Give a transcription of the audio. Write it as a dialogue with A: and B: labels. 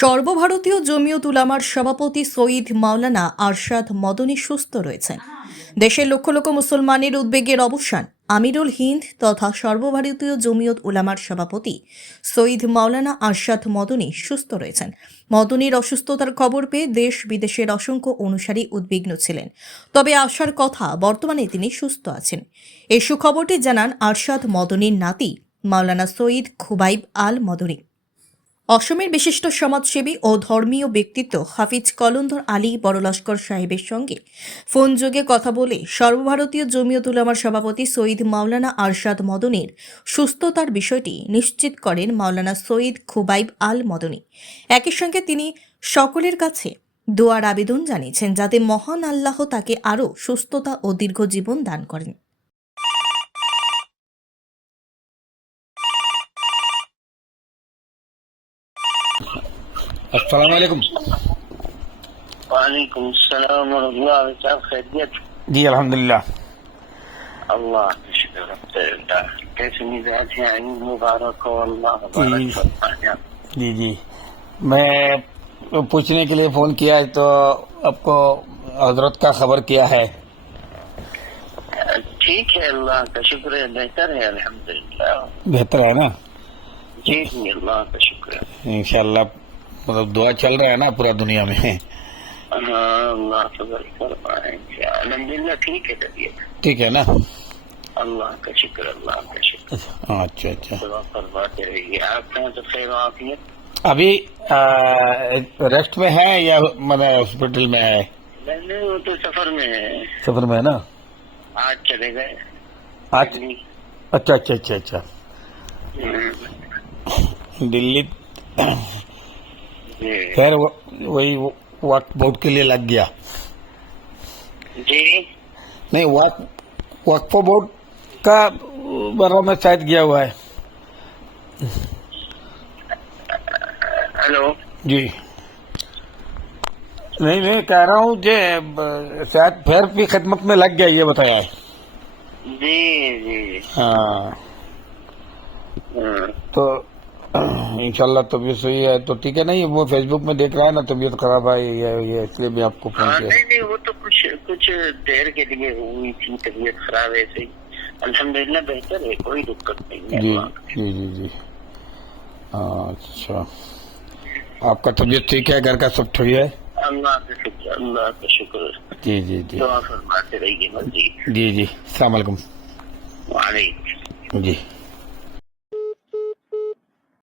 A: সর্বভারতীয় জমিয়ত উলামার সভাপতি সঈদ মাওলানা আরশাদ মদনী সুস্থ রয়েছেন। দেশের লক্ষ লক্ষ মুসলমানের উদ্বেগের অবসান, আমিরুল হিন্দ তথা সর্বভারতীয় জমিয়ত উলামার সভাপতি সঈদ মাওলানা আরশাদ মদনী সুস্থ রয়েছেন। মদনীর অসুস্থতার খবর পেয়ে দেশ বিদেশের অসংখ্য অনুসারী উদ্বিগ্ন ছিলেন। তবে আশার কথা, বর্তমানে তিনি সুস্থ আছেন। এই সুখবরটি জানান আরশাদ মদনীর নাতি মাওলানা সঈদ খুবাইব আল মদনী অসমের বিশিষ্ট সমাজসেবী ও ধর্মীয় ব্যক্তিত্ব হাফিজ কলন্দর আলী বড়লস্কর সাহেবের সঙ্গে ফোন যোগে কথা বলে সর্বভারতীয় জমিয়ত উলামার সভাপতি সঈদ মাওলানা আরশাদ মদনের সুস্থতার বিষয়টি নিশ্চিত করেন মাওলানা সঈদ খুবাইব আল মদনী একই সঙ্গে তিনি সকলের কাছে দোয়ার আবেদন জানিয়েছেন যাতে মহান আল্লাহ তাকে আরও সুস্থতা ও দীর্ঘ জীবন দান করেন।
B: السلام علیکم۔
C: وعلیکم السلام ورحمۃ اللہ صاحب خیریت؟
B: جی الحمدللہ۔
C: اللہ کا شکر الحمدللہ کیسے مزاج ہیں عید مبارک ہو اللہ
B: جی۔
C: مبارک فرمائے
B: جی جی۔ میں پوچھنے کے لیے فون کیا ہے تو آپ کو حضرت کا خبر کیا ہے؟
C: ٹھیک ہے اللہ کا شکر ہے بہتر ہے الحمدللہ۔
B: بہتر ہے نا؟
C: جی جی اللہ کا شکر ہے۔
B: انشاءاللہ۔ مطلب دعا چل رہا ہے نا پورا دنیا میں؟
C: ہاں الحمدللہ ٹھیک ہے طبیعت۔
B: ٹھیک ہے نا؟
C: اللہ کا شکر اللہ کا شکر۔
B: اچھا اچھا۔ ابھی ریسٹ میں ہے یا مطلب ہاسپٹل میں ہے؟
C: وہ تو سفر میں ہے۔
B: سفر میں ہے نا؟
C: آج چلے گئے۔
B: آج۔ اچھا اچھا اچھا اچھا۔
C: ہوں۔
B: دلی۔
C: جی
B: خیر وہ- وہی وقت بورڈ کے لیے لگ گیا۔
C: جی۔
B: نہیں وقف وقف بورڈ کا بروں میں شاید گیا ہوا ہے۔
C: ہلو۔
B: جی۔ نہیں نہیں کہہ رہا ہوں کہ شاید پھر بھی خدمت میں لگ گیا یہ بتایا ہے۔
C: جی جی۔
B: ہاں۔
C: ہاں۔
B: تو انشاءاللہ طبیعت صحیح ہے۔ تو ٹھیک ہے نہیں وہ فیس بک میں دیکھ رہا ہے نا طبیعت خراب ہے یہ یہ اس لیے بھی آپ کو فون
C: ہاں
B: کیا۔
C: نہیں نہیں وہ تو کچھ کچھ دیر کے لیے ہوئی تھی طبیعت خراب ایسے ہی الحمدللہ بہتر ہے کوئی دقت نہیں
B: جی۔ جی جی جی۔ اچھا۔ آپ کا طبیعت ٹھیک ہے گھر کا سب ٹھیک ہے؟
C: اللہ کا شکر اللہ کا شکر۔
B: جی جی جی۔
C: دعا فرماتے رہیے
B: جی جی۔ السلام علیکم۔
C: وعلیکم
B: جی۔